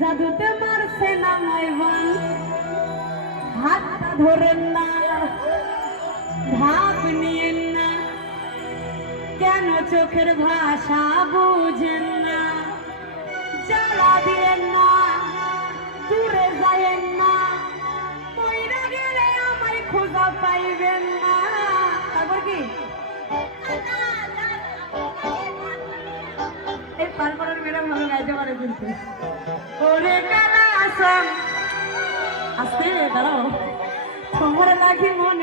জাদুতে মারছে না মাইবান হাতটা ধরেন না ভাব নিয়েন না কেন চোখের ভাষা বুঝেন না জ্বালা দিয়েন না দূরে যায়েন না মইরা গেলে আমায় খোঁজা পাইবেন না তারপর কি এই পারপারের মেয়েরা ভালো গাইতে পারে কিন্তু ওরে কালা আসম আস্তে দাঁড়াও তোমার লাগি মন